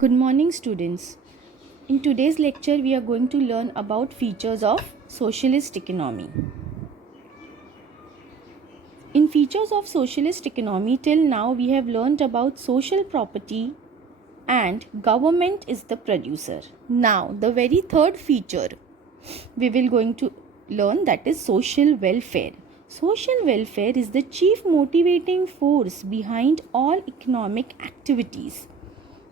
Good morning, students. In today's lecture, we are going to learn about features of socialist economy. In features of socialist economy, till now we have learned about social property and government is the producer. Now, the very third feature we will going to learn, that is social welfare. Social welfare is the chief motivating force behind all economic activities.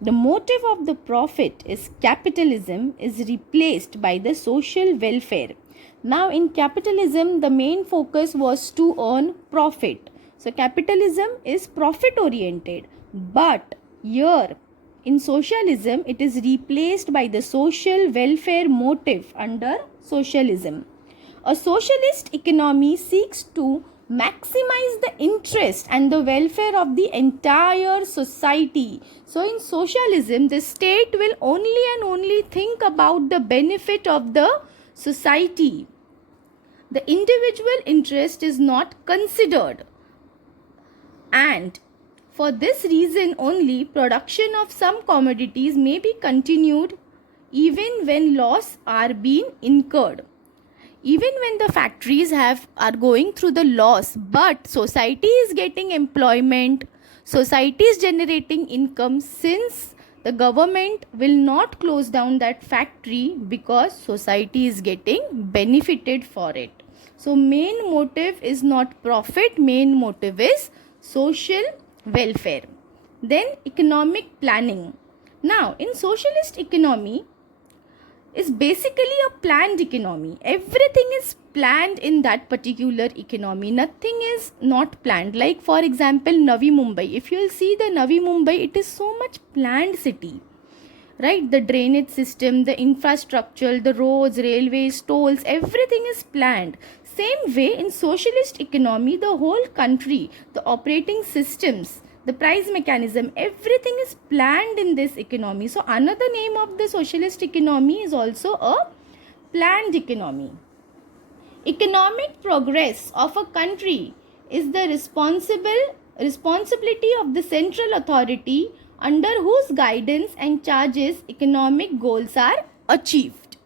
The motive of the profit is capitalism is replaced by the social welfare. Now in capitalism, the main focus was to earn profit. So capitalism is profit oriented. But here in socialism, it is replaced by the social welfare motive under socialism. A socialist economy seeks to maximize the interest and the welfare of the entire society. So in socialism, the state will only and only think about the benefit of the society. The individual interest is not considered, and for this reason only production of some commodities may be continued even when loss are being incurred. Even when the factories are going through the loss, but society is getting employment, society is generating income, since the government will not close down that factory because society is getting benefited for it. So main motive is not profit, main motive is social welfare. Then economic planning. Now in socialist economy is basically a planned economy. Everything is planned in that particular economy. Nothing is not planned. Like for example, Navi Mumbai. If you will see the Navi Mumbai, it is so much planned city. Right? The drainage system, the infrastructure, the roads, railways, tolls, everything is planned. Same way in socialist economy, the whole country, the operating systems, the price mechanism, everything is planned in this economy. So another name of the socialist economy is also a planned economy. Economic progress of a country is the responsibility of the central authority under whose guidance and charges economic goals are achieved.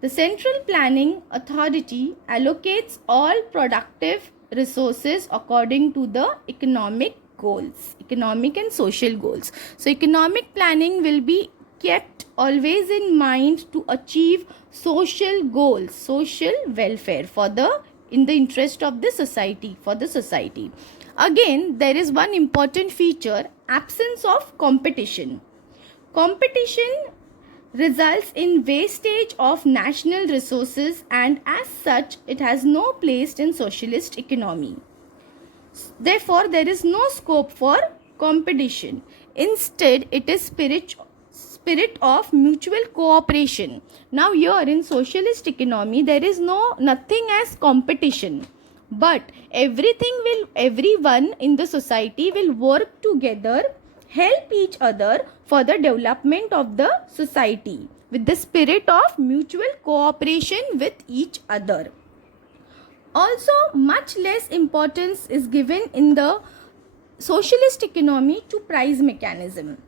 The Central Planning Authority allocates all productive resources according to the economic goals, economic and social goals. So economic planning will be kept always in mind to achieve social goals, social welfare in the interest of the society, for the society. Again, there is one important feature, absence of competition. Competition results in wastage of national resources, and as such it has no place in socialist economy. Therefore, there is no scope for competition. Instead, it is spirit of mutual cooperation. Now here in socialist economy, there is nothing as competition, but everyone in the society will work together, help each other for the development of the society with the spirit of mutual cooperation with each other. Also, much less importance is given in the socialist economy to price mechanism.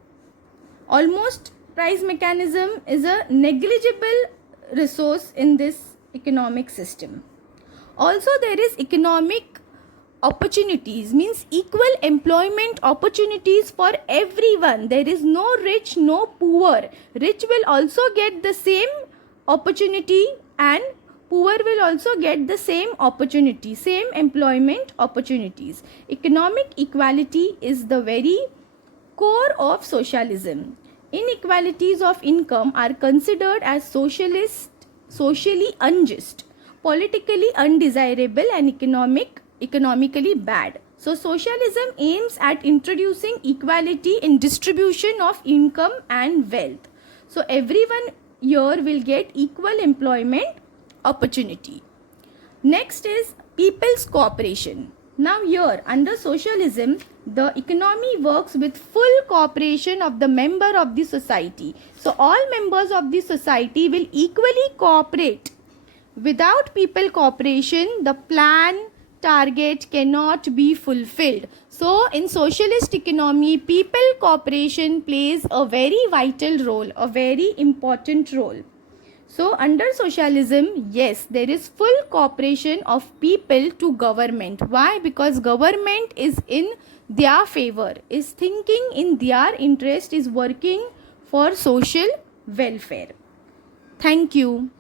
Almost price mechanism is a negligible resource in this economic system. Also, there is economic opportunities, means equal employment opportunities for everyone. There is no rich, no poor. Rich will also get the same opportunity and poor will also get the same opportunity, same employment opportunities. Economic equality is the very core of socialism. Inequalities of income are considered as socially unjust, politically undesirable, and economically bad. So socialism aims at introducing equality in distribution of income and wealth. So everyone here will get equal employment opportunity. Next is people's cooperation. Now here under socialism, the economy works with full cooperation of the member of the society. So all members of the society will equally cooperate. Without people cooperation, the plan, target cannot be fulfilled. So in socialist economy, people cooperation plays a very vital role, a very important role. So under socialism, yes, there is full cooperation of people to government. Why? Because government is in their favor, is thinking in their interest, is working for social welfare. Thank you.